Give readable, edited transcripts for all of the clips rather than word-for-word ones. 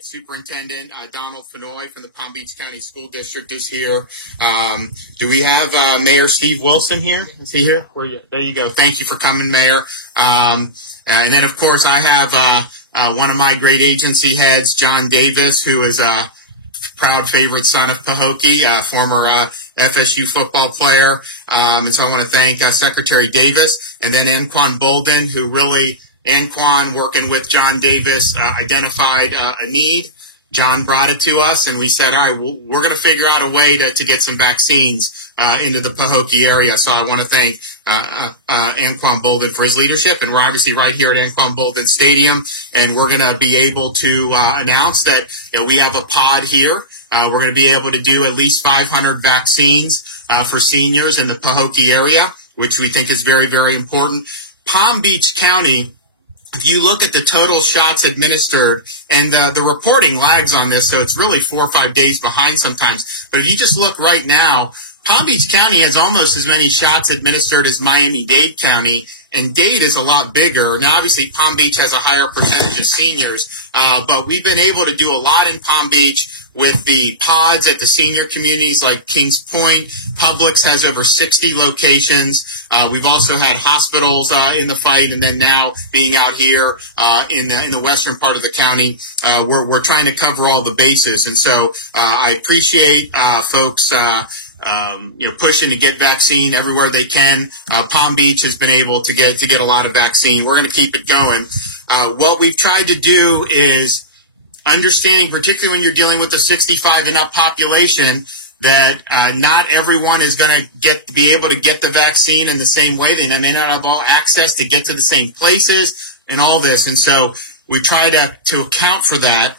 Superintendent Donald Fenoy from the Palm Beach County School District is here. Do we have Mayor Steve Wilson here? Is he here? Where are you? There you go. Thank you for coming, Mayor. And then, of course, I have one of my great agency heads, John Davis, who is a proud favorite son of Pahokee, former FSU football player. And so I want to thank Secretary Davis, and then Anquan Bolden, who really Anquan, working with John Davis, identified a need. John brought it to us, and we said, all right, we're going to figure out a way to get some vaccines into the Pahokee area. So I want to thank Anquan Bolden for his leadership, and we're obviously right here at Anquan Bolden Stadium, and we're going to be able to announce that we have a pod here. We're going to be able to do at least 500 vaccines for seniors in the Pahokee area, which we think is very, very important. Palm Beach County, if you look at the total shots administered, and the reporting lags on this, so it's really 4 or 5 days behind sometimes. But if you just look right now, Palm Beach County has almost as many shots administered as Miami-Dade County, and Dade is a lot bigger. Now, obviously, Palm Beach has a higher percentage of seniors, but we've been able to do a lot in Palm Beach with the pods at the senior communities like Kings Point. Publix has over 60 locations. We've also had hospitals in the fight, and then now being out here in the western part of the county, we're trying to cover all the bases. And so I appreciate folks pushing to get vaccine everywhere they can. Palm Beach has been able to get a lot of vaccine. We're going to keep it going. What we've tried to do is understanding, particularly when you're dealing with the 65 and up population, that not everyone is going to be able to get the vaccine in the same way. They may not have all access to get to the same places and all this. And so we try to account for that.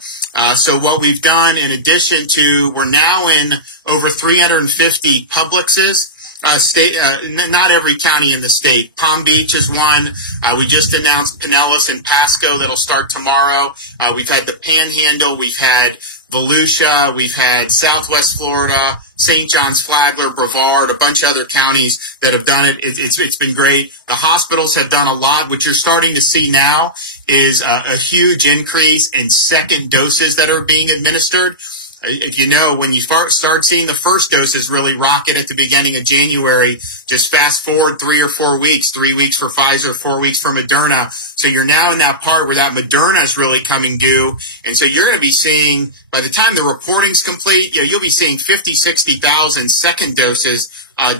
So what we've done, in addition to, we're now in over 350 Publixes. Not every county in the state. Palm Beach is one. We just announced Pinellas and Pasco that'll start tomorrow. We've had the Panhandle. We've had Volusia. We've had Southwest Florida, St. John's, Flagler, Brevard, a bunch of other counties that have done it. It's been great. The hospitals have done a lot. What you're starting to see now is a huge increase in second doses that are being administered. If you know, when you start seeing the first doses really rocket at the beginning of January, just fast forward 3 or 4 weeks, 3 weeks for Pfizer, 4 weeks for Moderna. So you're now in that part where that Moderna is really coming due. And so you're going to be seeing, by the time the reporting's complete, you'll be seeing 50, 60,000 second doses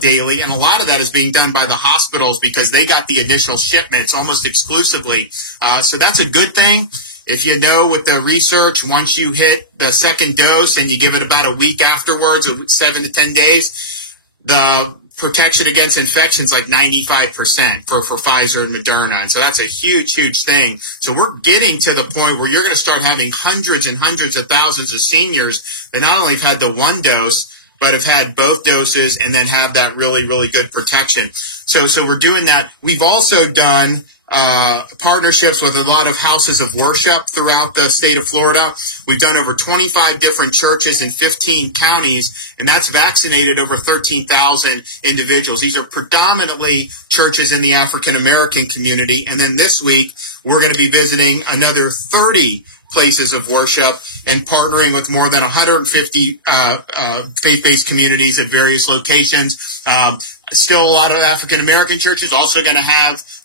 daily. And a lot of that is being done by the hospitals because they got the initial shipments almost exclusively. So that's a good thing. If you know with the research, once you hit the second dose and you give it about a week afterwards, 7 to 10 days, the protection against infection is like 95% for Pfizer and Moderna. And so that's a huge, huge thing. So we're getting to the point where you're going to start having hundreds and hundreds of thousands of seniors that not only have had the one dose, but have had both doses and then have that really, really good protection. So we're doing that. We've also done partnerships with a lot of houses of worship throughout the state of Florida. We've done over 25 different churches in 15 counties, and that's vaccinated over 13,000 individuals. These are predominantly churches in the African American community. And then this week, we're going to be visiting another 30 places of worship and partnering with more than 150 faith-based communities at various locations. Still a lot of African American churches. Also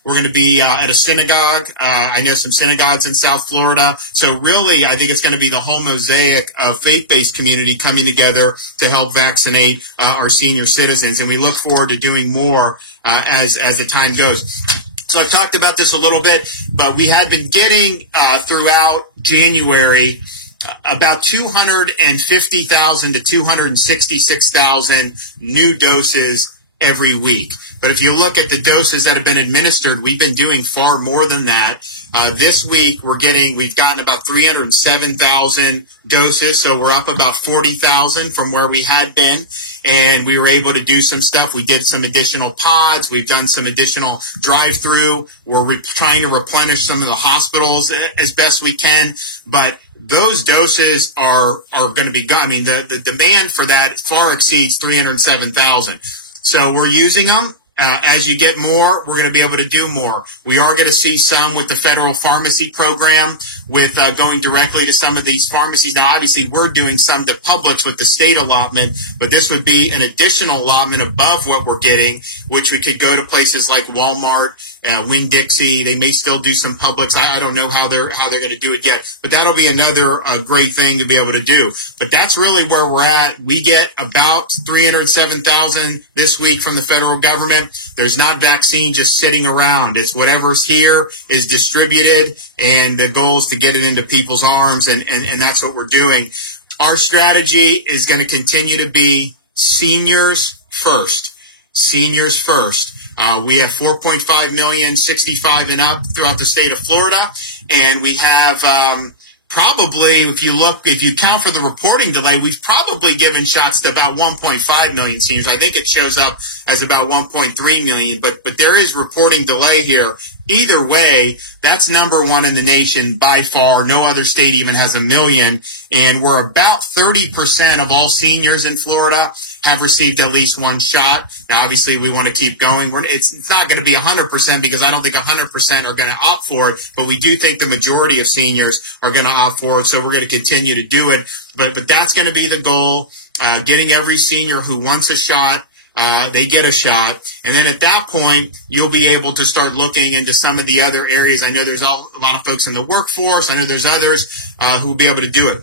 we're going to be at a synagogue. I know some synagogues in South Florida. So really, I think it's going to be the whole mosaic of faith-based community coming together to help vaccinate our senior citizens. And we look forward to doing more as the time goes. So I've talked about this a little bit, but we had been getting throughout January about 250,000 to 266,000 new doses every week. But if you look at the doses that have been administered, we've been doing far more than that. This week we've gotten about 307,000 doses, so we're up about 40,000 from where we had been. And we were able to do some stuff. We did some additional pods. We've done some additional drive-through. We're trying to replenish some of the hospitals as best we can. But those doses are going to be gone. I mean, the demand for that far exceeds 307,000. So we're using them. As you get more, we're going to be able to do more. We are going to see some with the federal pharmacy program, with going directly to some of these pharmacies. Now, obviously, we're doing some to Publix with the state allotment, but this would be an additional allotment above what we're getting, which we could go to places like Walmart, Winn-Dixie. They may still do some Publix. I don't know how they're going to do it yet, but that'll be another great thing to be able to do. But that's really where we're at. We get about 307,000 this week from the federal government. There's not vaccine just sitting around. It's whatever's here is distributed, and the goal is to get it into people's arms, and that's what we're doing. Our strategy is going to continue to be seniors first. Seniors first. We have 4.5 million 65 and up throughout the state of Florida, and we have probably, if you count for the reporting delay, we've probably given shots to about 1.5 million seniors. I think it shows up as about 1.3 million, but there is reporting delay here. Either way, that's number one in the nation by far. No other state even has 1 million, and we're about 30% of all seniors in Florida have received at least one shot. Now, obviously, we want to keep going. It's not going to be 100% because I don't think 100% are going to opt for it, but we do think the majority of seniors are going to opt for it, so we're going to continue to do it. But that's going to be the goal, getting every senior who wants a shot. They get a shot, and then at that point, you'll be able to start looking into some of the other areas. I know there's a lot of folks in the workforce. I know there's others who will be able to do it.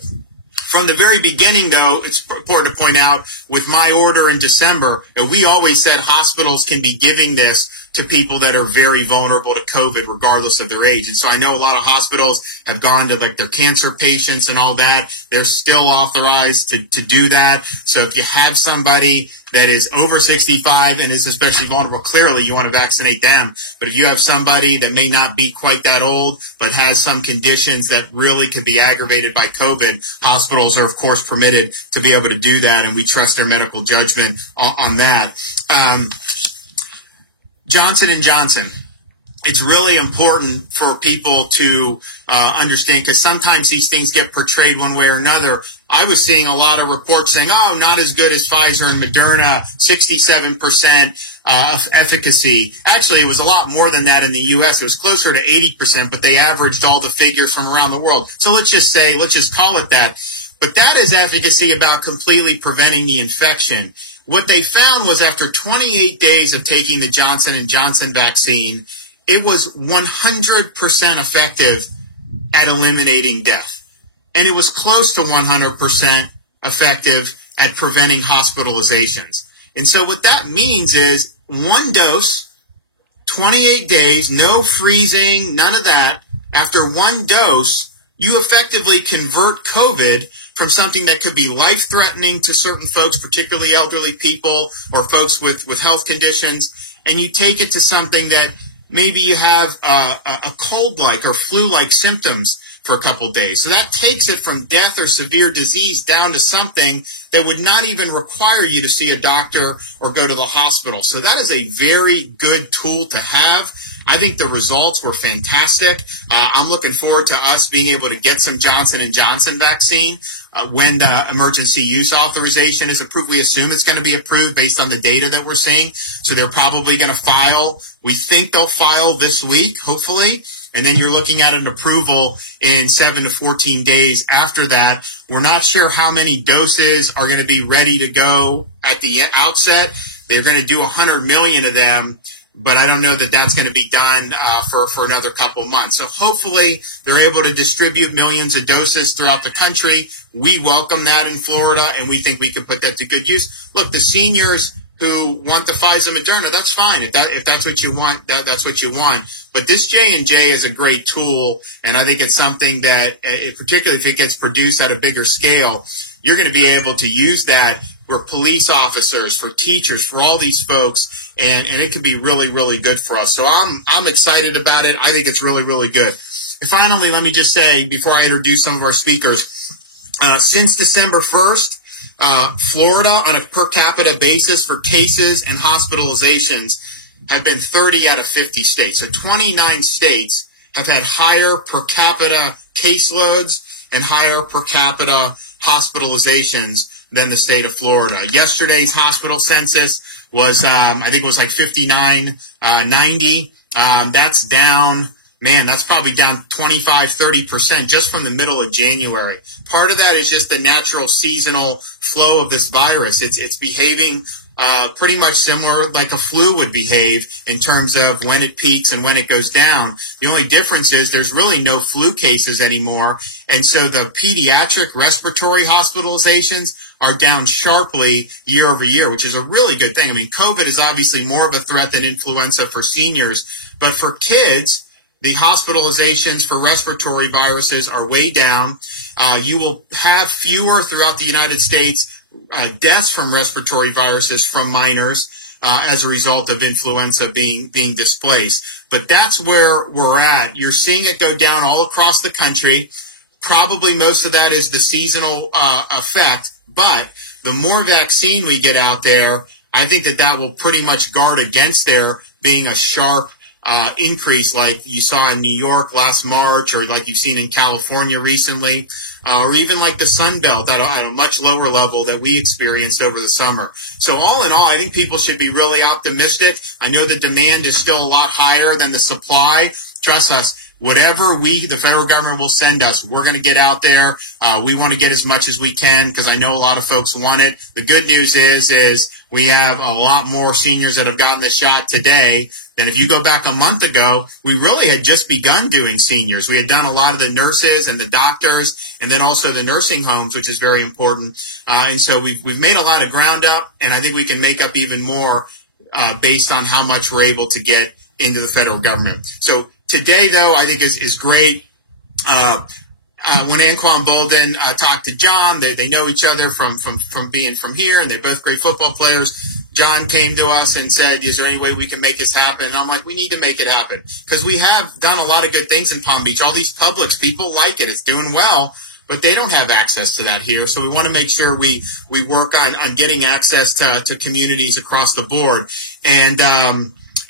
From the very beginning, though, it's important to point out, with my order in December, we always said hospitals can be giving this to people that are very vulnerable to COVID, regardless of their age. And so I know a lot of hospitals have gone to like their cancer patients and all that. They're still authorized to do that. So if you have somebody that is over 65 and is especially vulnerable, clearly you want to vaccinate them. But if you have somebody that may not be quite that old, but has some conditions that really could be aggravated by COVID, hospitals are, of course, permitted to be able to do that, and we trust their medical judgment on that. Johnson & Johnson. It's really important for people to understand, because sometimes these things get portrayed one way or another. I was seeing a lot of reports saying, not as good as Pfizer and Moderna, 67% efficacy. Actually, it was a lot more than that in the U.S. It was closer to 80%, but they averaged all the figures from around the world. So let's just call it that. But that is efficacy about completely preventing the infection. What they found was after 28 days of taking the Johnson & Johnson vaccine, it was 100% effective at eliminating death. And it was close to 100% effective at preventing hospitalizations. And so what that means is one dose, 28 days, no freezing, none of that. After one dose, you effectively convert COVID from something that could be life-threatening to certain folks, particularly elderly people or folks with health conditions, and you take it to something that maybe you have a cold-like or flu-like symptoms for a couple days. So that takes it from death or severe disease down to something that would not even require you to see a doctor or go to the hospital. So that is a very good tool to have. I think the results were fantastic. I'm looking forward to us being able to get some Johnson & Johnson vaccine. When the emergency use authorization is approved, we assume it's going to be approved based on the data that we're seeing. So they're probably going to file. We think they'll file this week, hopefully. And then you're looking at an approval in 7 to 14 days after that. We're not sure how many doses are going to be ready to go at the outset. They're going to do 100 million of them, but I don't know that that's going to be done for another couple months. So hopefully they're able to distribute millions of doses throughout the country. We welcome that in Florida, and we think we can put that to good use. Look, the seniors who want the Pfizer Moderna, that's fine. If that's what you want, that's what you want. But this J&J is a great tool, and I think it's something that, particularly if it gets produced at a bigger scale, you're going to be able to use that for police officers, for teachers, for all these folks, and it could be really, really good for us. So I'm excited about it. I think it's really, really good. And finally, let me just say, before I introduce some of our speakers, since December 1st, Florida, on a per capita basis for cases and hospitalizations, have been 30 out of 50 states. So 29 states have had higher per capita caseloads and higher per capita hospitalizations than the state of Florida. Yesterday's hospital census was, I think it was like 5990. That's down, man, that's probably down 25-30% just from the middle of January. Part of that is just the natural seasonal flow of this virus. It's behaving pretty much similar like a flu would behave in terms of when it peaks and when it goes down. The only difference is there's really no flu cases anymore. And so the pediatric respiratory hospitalizations are down sharply year over year, which is a really good thing. I mean, COVID is obviously more of a threat than influenza for seniors, but for kids, the hospitalizations for respiratory viruses are way down. You will have fewer throughout the United States deaths from respiratory viruses from minors as a result of influenza being displaced. But that's where we're at. You're seeing it go down all across the country. Probably most of that is the seasonal effect. But the more vaccine we get out there, I think that will pretty much guard against there being a sharp increase like you saw in New York last March, or like you've seen in California recently, or even like the Sun Belt at a much lower level that we experienced over the summer. So all in all, I think people should be really optimistic. I know the demand is still a lot higher than the supply. Trust us, whatever the federal government will send us, we're going to get out there. We want to get as much as we can because I know a lot of folks want it. The good news is we have a lot more seniors that have gotten the shot today than if you go back a month ago. We really had just begun doing seniors. We had done a lot of the nurses and the doctors and then also the nursing homes, which is very important. And so we've made a lot of ground up, and I think we can make up even more based on how much we're able to get into the federal government. So today, though, I think is great. When Anquan Boldin talked to John, they know each other from being from here, and they're both great football players. John came to us and said, is there any way we can make this happen? And I'm like, we need to make it happen because we have done a lot of good things in Palm Beach. All these Publix, people like it. It's doing well, but they don't have access to that here. So we want to make sure we work on getting access to communities across the board. And,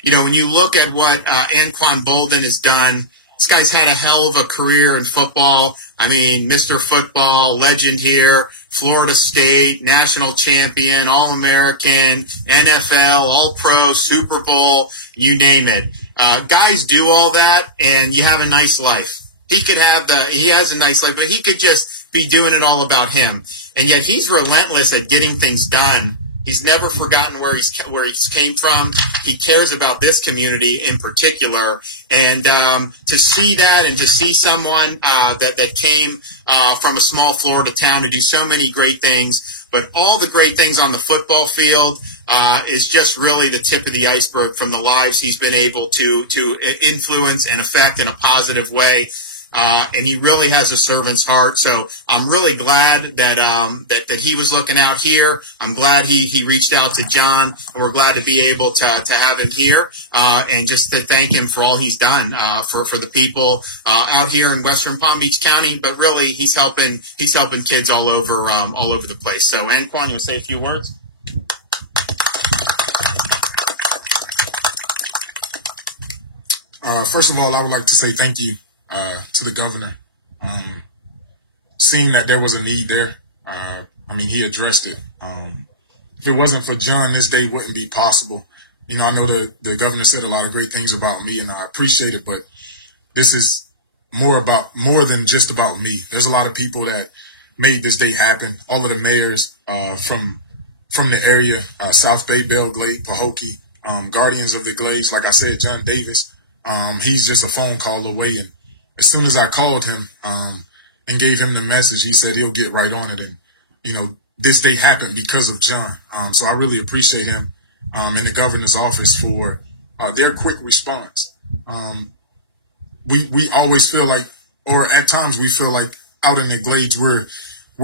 when you look at what Anquan Boldin has done, this guy's had a hell of a career in football. I mean, Mr. Football, legend here, Florida State, national champion, All-American, NFL, All-Pro, Super Bowl, you name it. Guys do all that, and you have a nice life. He has a nice life, but he could just be doing it all about him. And yet he's relentless at getting things done. He's never forgotten where he's came from. He cares about this community in particular. And to see that and to see someone that came from a small Florida town to do so many great things, but all the great things on the football field is just really the tip of the iceberg from the lives he's been able to influence and affect in a positive way. And he really has a servant's heart. So I'm really glad that he was looking out here. I'm glad he reached out to John, and we're glad to be able to have him here, and just to thank him for all he's done, for the people, out here in Western Palm Beach County, but really he's helping kids all over the place. So Anquan, you want to say a few words? First of all, I would like to say thank you to the governor. Seeing that there was a need there, he addressed it. If it wasn't for John, this day wouldn't be possible. I know the governor said a lot of great things about me, and I appreciate it, but this is more than just about me. There's a lot of people that made this day happen. All of the mayors from the area, South Bay, Belle Glade, Pahokee, Guardians of the Glades, like I said, John Davis, he's just a phone call away. And as soon as I called him and gave him the message, he said he'll get right on it. And, this day happened because of John. So I really appreciate him and the governor's office for their quick response. We always feel like, or at times we feel like out in the Glades we're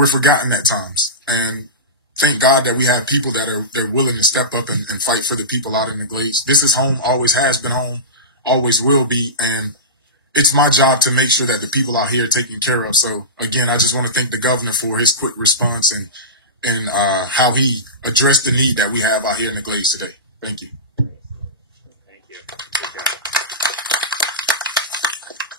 forgotten at times. And thank God that we have people they're willing to step up and fight for the people out in the Glades. This is home, always has been home, always will be. And it's my job to make sure that the people out here are taken care of. So, again, I just want to thank the governor for his quick response and how he addressed the need that we have out here in the Glades today. Thank you. Thank you.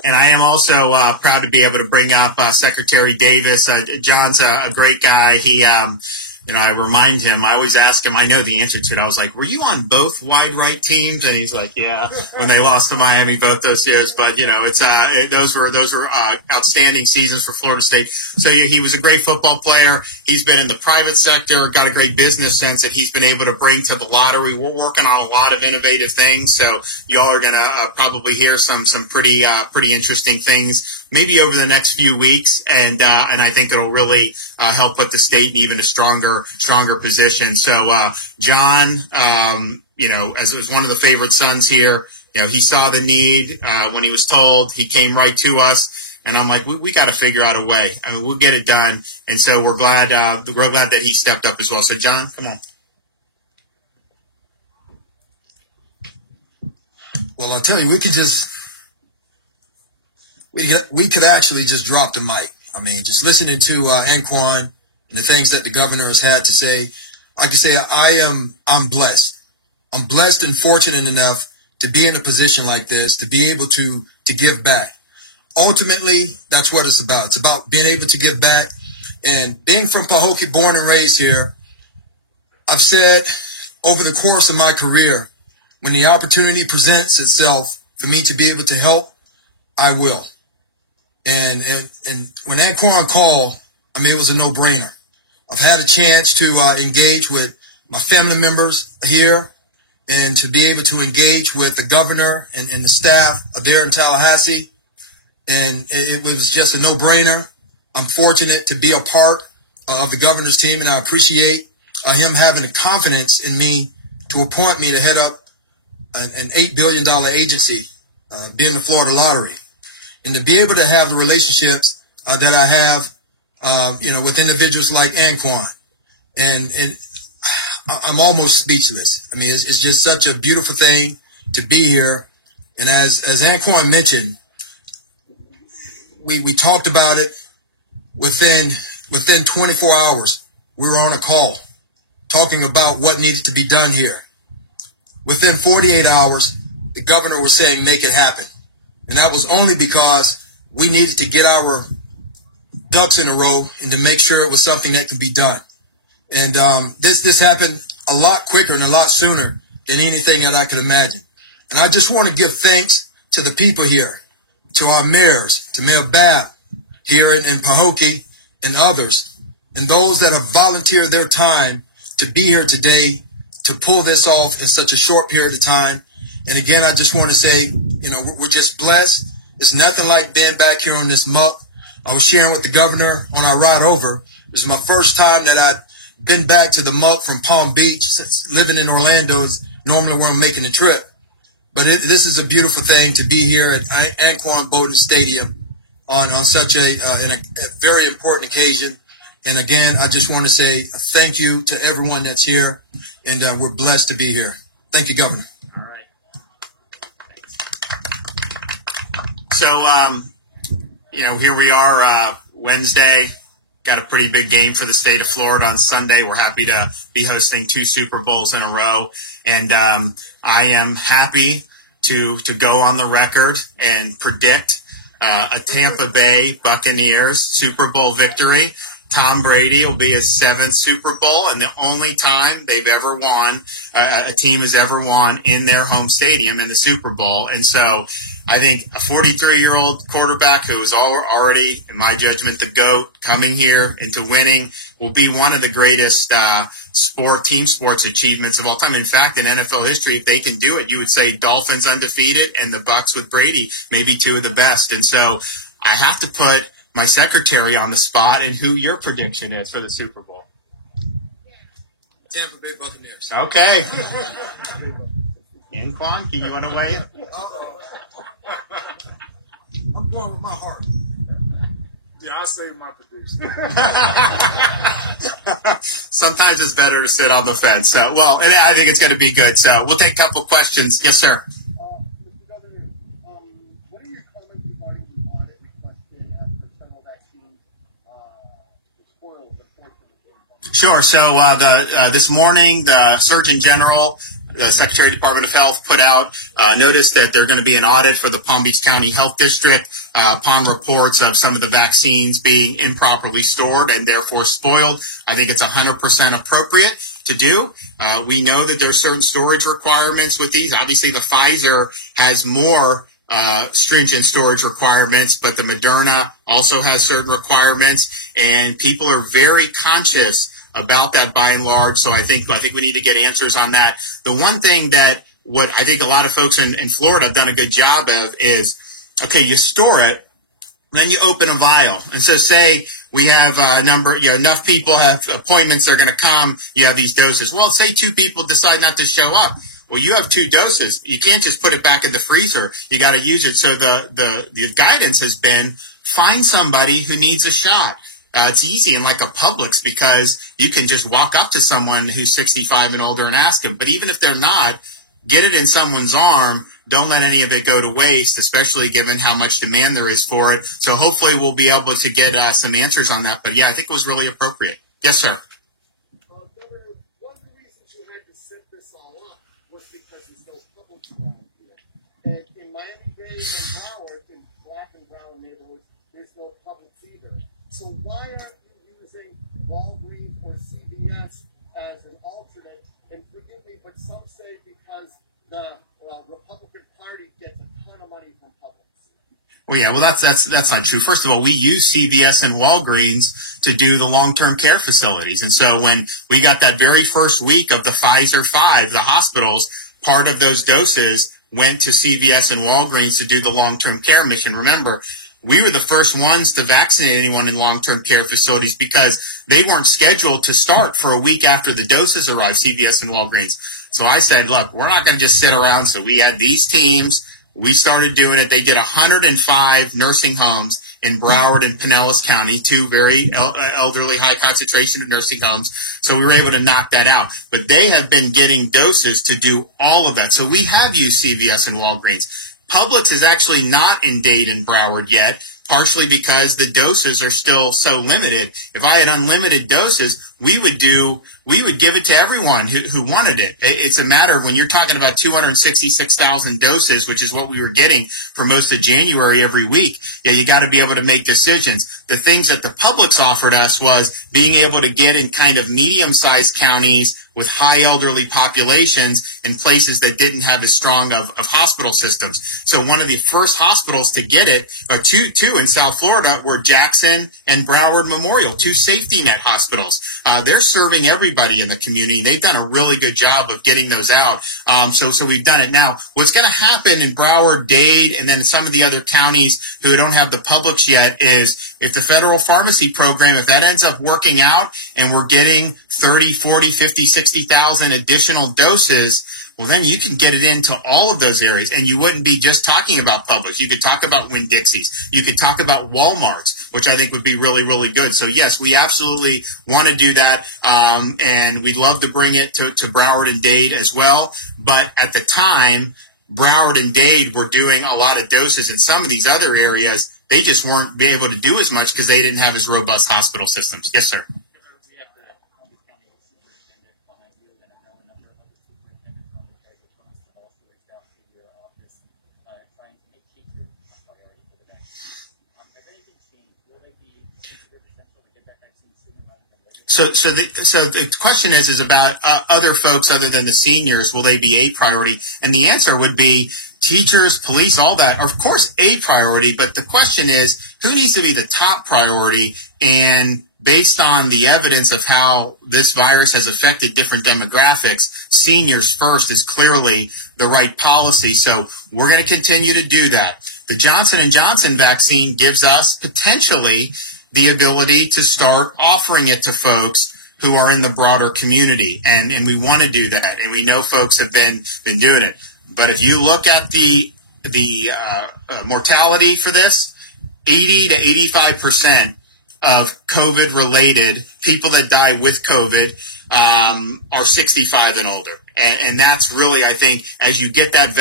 And I am also proud to be able to bring up Secretary Davis. John's a great guy. He I remind him, I always ask him, I know the answer to it. I was like, were you on both wide right teams? And he's like, yeah, when they lost to Miami both those years. But, those were outstanding seasons for Florida State. So yeah, he was a great football player. He's been in the private sector, got a great business sense that he's been able to bring to the lottery. We're working on a lot of innovative things. So y'all are going to probably hear some pretty interesting things maybe over the next few weeks, and I think it'll really help put the state in even a stronger position. So John, as one of the favorite sons here, he saw the need when he was told. He came right to us, and I'm like, we got to figure out a way. I mean, we'll get it done. And so we're glad that he stepped up as well. So John, come on. Well, I'll tell you, we could actually just drop the mic. I mean, just listening to Anquan and the things that the governor has had to say, like I say, I'm blessed. I'm blessed and fortunate enough to be in a position like this, to be able to give back. Ultimately, that's what it's about. It's about being able to give back. And being from Pahokee, born and raised here, I've said over the course of my career, when the opportunity presents itself for me to be able to help, I will. And when Anquan called, I mean, it was a no-brainer. I've had a chance to engage with my family members here and to be able to engage with the governor and the staff there in Tallahassee. And it was just a no-brainer. I'm fortunate to be a part of the governor's team, and I appreciate him having the confidence in me to appoint me to head up an $8 billion agency, being the Florida Lottery. And to be able to have the relationships that I have, with individuals like Anquan, and I'm almost speechless. I mean, it's just such a beautiful thing to be here. And as Anquan mentioned, we talked about it within 24 hours. We were on a call talking about what needed to be done here. Within 48 hours, the governor was saying, make it happen. And that was only because we needed to get our ducks in a row and to make sure it was something that could be done. And this happened a lot quicker and a lot sooner than anything that I could imagine. And I just want to give thanks to the people here, to our mayors, to Mayor Babb here in Pahokee and others, and those that have volunteered their time to be here today to pull this off in such a short period of time. And again, I just want to say, we're just blessed. It's nothing like being back here on this muck. I was sharing with the governor on our ride over. This is my first time that I've been back to the muck from Palm Beach. Since living in Orlando is normally where I'm making the trip. But this is a beautiful thing to be here at Anquan Boldin Stadium on such a very important occasion. And again, I just want to say thank you to everyone that's here, and we're blessed to be here. Thank you, Governor. All right. So, here we are Wednesday. Got a pretty big game for the state of Florida on Sunday. We're happy to be hosting 2 Super Bowls in a row. And I am happy to go on the record and predict a Tampa Bay Buccaneers Super Bowl victory. Tom Brady will be his 7th Super Bowl, and the only time they've ever won, a team has ever won in their home stadium in the Super Bowl. And so I think a 43-year-old quarterback who is already, in my judgment, the GOAT, coming here into winning, will be one of the greatest team sports achievements of all time. In fact, in NFL history, if they can do it, you would say Dolphins undefeated and the Bucs with Brady, maybe 2 of the best. And so I have to put my secretary on the spot and who your prediction is for the Super Bowl. Tampa Bay Buccaneers. Okay. Anquan, you want to weigh in? I'm going with my heart. Yeah, I'll save my prediction. Sometimes it's better to sit on the fence. So, and I think it's going to be good. So we'll take a couple of questions. Yes, sir. Mr. Governor, what are your comments regarding the audit requested after several vaccines were spoiled, unfortunately? Sure. So this morning, the Surgeon General the Secretary of the Department of Health put out notice that there's going to be an audit for the Palm Beach County Health District upon reports of some of the vaccines being improperly stored and therefore spoiled. I think it's 100% appropriate to do. We know that there are certain storage requirements with these. Obviously, the Pfizer has more stringent storage requirements, but the Moderna also has certain requirements, and people are very conscious about that by and large. So I think we need to get answers on that. The one thing that what I think a lot of folks in Florida have done a good job of is, okay, you store it, then you open a vial. And so say we have a number, enough people have appointments, they're going to come, you have these doses. Well, say 2 people decide not to show up. Well, you have 2 doses. You can't just put it back in the freezer. You got to use it. So the guidance has been find somebody who needs a shot. It's easy in like a Publix because you can just walk up to someone who's 65 and older and ask them. But even if they're not, get it in someone's arm. Don't let any of it go to waste, especially given how much demand there is for it. So hopefully we'll be able to get some answers on that. But yeah, I think it was really appropriate. Yes, sir. Governor, one of the reasons you had to set this all up was because there's no public around here. And in Miami-Dade and Howard, in black and brown neighborhoods, there's no public either. So why aren't you using Walgreens or CVS as an alternate? And forgive me, but some say because the Republican Party gets a ton of money from Publix. Well, yeah, well, that's not true. First of all, we use CVS and Walgreens to do the long-term care facilities. And so when we got that very first week of the Pfizer 5, the hospitals, part of those doses went to CVS and Walgreens to do the long-term care mission. Remember, we were the first ones to vaccinate anyone in long-term care facilities because they weren't scheduled to start for a week after the doses arrived, CVS and Walgreens. So I said, look, we're not going to just sit around. So we had these teams. We started doing it. They did 105 nursing homes in Broward and Pinellas County, 2 very elderly, high concentration of nursing homes. So we were able to knock that out. But they have been getting doses to do all of that. So we have used CVS and Walgreens. Publix is actually not in Dade and Broward yet, partially because the doses are still so limited. If I had unlimited doses, we would give it to everyone who wanted it. It's a matter of when you're talking about 266,000 doses, which is what we were getting for most of January every week. Yeah, you got to be able to make decisions. The things that the Publix offered us was being able to get in kind of medium-sized counties with high elderly populations in places that didn't have as strong of hospital systems. So one of the first hospitals to get it, or two in South Florida, were Jackson and Broward Memorial, 2 safety net hospitals. They're serving everybody in the community. They've done a really good job of getting those out. So we've done it now. What's going to happen in Broward, Dade, and then some of the other counties who don't have the Publix yet is if the federal pharmacy program, if that ends up working out and we're getting 30, 40, 50, 60,000 additional doses, well, then you can get it into all of those areas. And you wouldn't be just talking about Publix. You could talk about Winn-Dixie's. You could talk about Walmart's, which I think would be really, really good. So, yes, we absolutely want to do that. And we'd love to bring it to Broward and Dade as well. But at the time, Broward and Dade were doing a lot of doses. In some of these other areas, they just weren't able to do as much because they didn't have as robust hospital systems. Yes, sir. So the question is about other folks other than the seniors. Will they be a priority? And the answer would be teachers, police, all that are, of course, a priority. But the question is, who needs to be the top priority? And based on the evidence of how this virus has affected different demographics, seniors first is clearly the right policy. So we're going to continue to do that. The Johnson & Johnson vaccine gives us potentially the ability to start offering it to folks who are in the broader community. And we want to do that. And we know folks have been doing it. But if you look at the mortality for this, 80 to 85% of COVID-related people that die with COVID are 65 and older. And that's really, I think, as you get that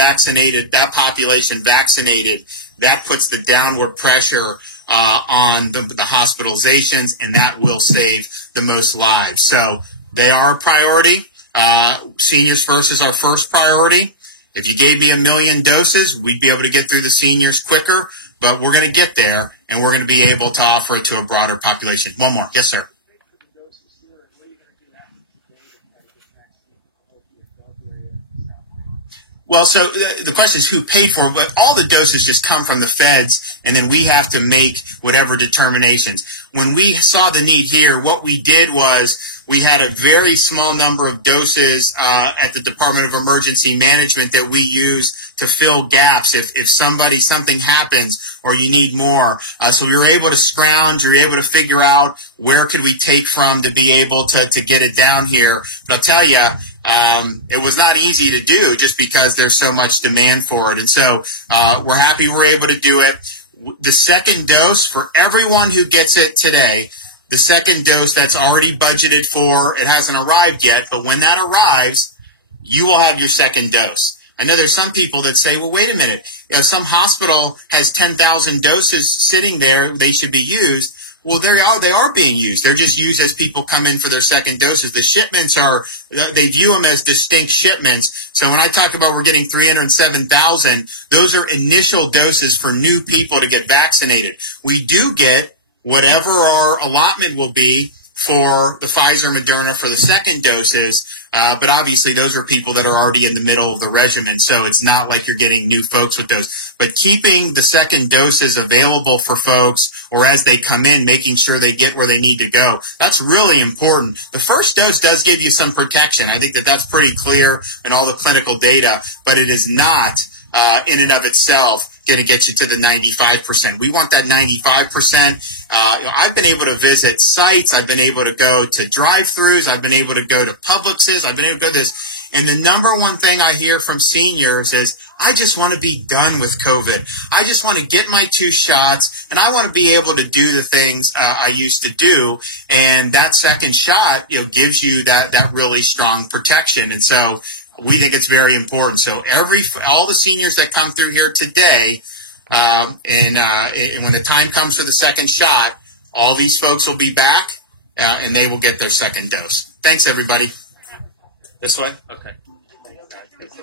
population vaccinated, that puts the downward pressure on the hospitalizations, and that will save the most lives. So they are a priority. Seniors First is our first priority. If you gave me 1 million doses, we'd be able to get through the seniors quicker, but we're going to get there, and we're going to be able to offer it to a broader population. One more. Yes, sir. Well, so the question is who paid for it, but all the doses just come from the feds, and then we have to make whatever determinations. When we saw the need here, what we did was we had a very small number of doses at the Department of Emergency Management that we use to fill gaps if something happens or you need more. So we were able to scrounge, we were able to figure out where could we take from to be able to get it down here. But I'll tell you, it was not easy to do just because there's so much demand for it. And so we're happy we're able to do it. The second dose for everyone who gets it today, the second dose that's already budgeted for, it hasn't arrived yet, but when that arrives, you will have your second dose. I know there's some people that say, well, wait a minute, some hospital has 10,000 doses sitting there, they should be used. Well, they are being used. They're just used as people come in for their second doses. The shipments they view them as distinct shipments. So when I talk about we're getting 307,000, those are initial doses for new people to get vaccinated. We do get whatever our allotment will be for the Pfizer, Moderna for the second doses. But obviously those are people that are already in the middle of the regimen, so it's not like you're getting new folks with those. But keeping the second doses available for folks, or as they come in, making sure they get where they need to go, that's really important. The first dose does give you some protection. I think that's pretty clear in all the clinical data, but it is not in and of itself going to get you to the 95%. We want that 95%. I've been able to visit sites. I've been able to go to drive-thrus. I've been able to go to Publixes. I've been able to go to this. And the number one thing I hear from seniors is, I just want to be done with COVID. I just want to get my 2 shots, and I want to be able to do the things I used to do. And that second shot, gives you that really strong protection. And so we think it's very important. So all the seniors that come through here today, and when the time comes for the second shot, all these folks will be back, and they will get their second dose. Thanks, everybody. This way? Okay. Thanks, guys.